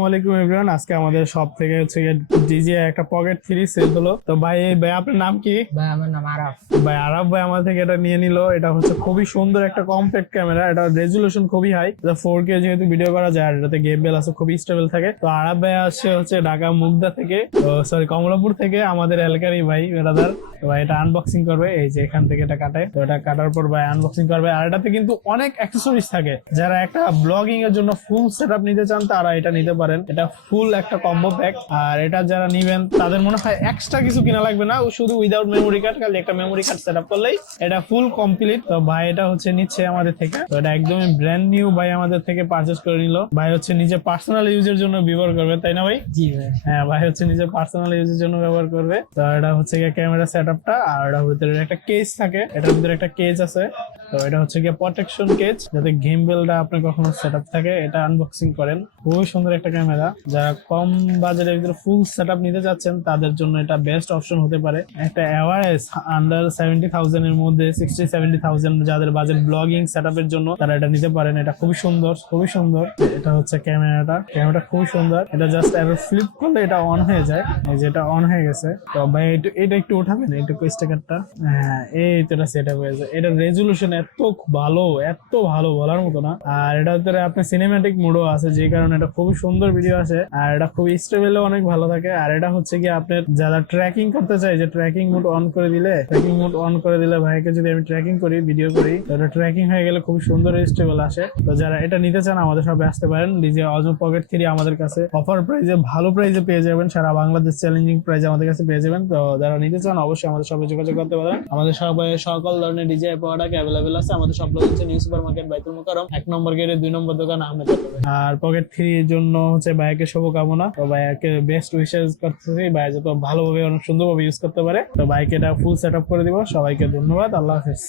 আসসালামু আলাইকুম এভরিওয়ান। আজকে আমাদের সব থেকে হচ্ছে ডিজে একটা পকেট থ্রি সেল হলো। তো ভাই আপনার নাম কি? ভাই আমার নাম আরাফ। ভাই আরব ভাই আমার থেকে এটা নিয়ে নিল। এটা হচ্ছে খুবই সুন্দর একটা কম্প্যাক্ট ক্যামেরা। এটা রেজুলেশন খুবই হাই, 4K যেহেতু ভিডিও করা যায়, আর এটাতে গেম বেল আছে, খুবই স্টেবল থাকে। তো আরব ভাই আসছে হচ্ছে ঢাকা মুগদা থেকে, সরি কমলাপুর থেকে, আমাদের এলাকারই ভাই ব্রাদার। তো ভাই এটা আনবক্সিং করবে, এই যে এখান থেকে এটা কাটে। তো এটা কাটার পর ভাই আনবক্সিং করবে। আর এটাতে কিন্তু অনেক অ্যাক্সেসরিজ থাকে। যারা একটা ব্লগিং এর জন্য ফুল সেটআপ নিতে চান তারা এটা নিতে পারেন। এটা ফুল একটা কম্বো প্যাক। আর এটা যারা নিবেন তাদের মনে হয় এক্সট্রা কিছু কিনা লাগবে না, শুধু উইদাউট মেমোরি কার্ড, খালি একটা মেমোরি কার্ড সেটআপ করলেই এটা ফুল কমপ্লিট। তো ভাই এটা হচ্ছে নিচ্ছে আমাদের থেকে। তো এটা একদমই ব্র্যান্ড নিউ ভাই আমাদের থেকে পারচেজ করে নিল। ভাই হচ্ছে নিজে পার্সোনাল ইউজের জন্য ব্যবহার করবে, তাই না ভাই? জি ভাই। হ্যাঁ, ভাই হচ্ছে নিজে পার্সোনাল ইউজের জন্য ব্যবহার করবে। তো এটা হচ্ছে গিয়ে ক্যামেরা সেটআপটা, আর এটার ভিতরে একটা কেস থাকে, এটার ভিতরে একটা কেজ আছে। তো এটা হচ্ছে গিয়ে প্রোটেকশন কেজ, যাতে গেম বেলটা আপনার কখনো সেটআপ থাকে। এটা আনবক্সিং করেন, খুবই সুন্দর একটা ক্যামেরা। যারা কম বাজেটের ভিতরে ফুল সেটআপ নিতে যাচ্ছেন তাদের জন্য এটা বেস্ট অপশন হতে পারে। একটা এভারেজ আন্ডার 70,000 এর মধ্যে, 60-70,000 যাদের বাজেট ব্লগিং সেটআপের জন্য, তারা এটা নিতে পারেন। এটা খুবই সুন্দর, খুবই সুন্দর। এটা হচ্ছে ক্যামেরাটা খুবই সুন্দর। এটা জাস্ট এবার ফ্লিপ করলে এটা অন হয়ে যায়, এই যে এটা অন হয়ে গেছে। তো ভাই এটা একটু উঠাবেন, এইটুকু স্টিকারটা। হ্যাঁ, এই তো এটা সেট আপ হয়েছে। এটা রেজুলেশন এত ভালো, এত ভালো বলার মতো না। আর এটা ভিতরে আপনার সিনেম্যাটিক মোডও আছে, যে কারণে এটা খুবই সুন্দর ভিডিও আসে। আর এটা খুবই স্টেবলও অনেক ভালো থাকে। আর এটা হচ্ছে কি আপনার যারা ট্র্যাকিং করতে চাই, যে ট্র্যাকিং মোড অন করে দিলে ভাইকে যদি আমি ট্র্যাকিং করি, ভিডিও করি, তো এটা ট্র্যাকিং হয়ে গেলে খুব সুন্দর স্টেবল আসে। তো যারা এটা নিতে চান আমাদের সবাই আসতে পারেন। ডিজে অজো পকেট 3 আমাদের কাছে অফার প্রাইসে, ভালো প্রাইসে পেয়ে যাবেন। সারা বাংলাদেশ চ্যালেঞ্জিং প্রাইসে আমাদের কাছে পেয়ে যাবেন। তো যারা নিতে চান অবশ্যই আমাদের সবাই যোগাযোগ করতে পারেন। আমাদের সবাই সকল ধরনের ডিজে প্রোডাক্ট অ্যাভেলেবেল আছে। আমাদের সব লোক হচ্ছে নিউ সুপার মার্কেট, বাইতুল মুকাররম 1 নম্বর গেটে 2 নম্বর দোকান আহমেদ। আর পকেট 3 এর জন্য হচ্ছে ভাইকে শুভকামনা। তো ভাইকে বেস্ট উইশেস করতেছি, ভাই যত ভালোভাবে অনেক সুন্দরভাবে ইউজ করতে পারে। তো ভাইকে এটা ফুল সেট আপ করে দিব। সবাইকে ধন্যবাদ, আল্লাহ হাফেজ।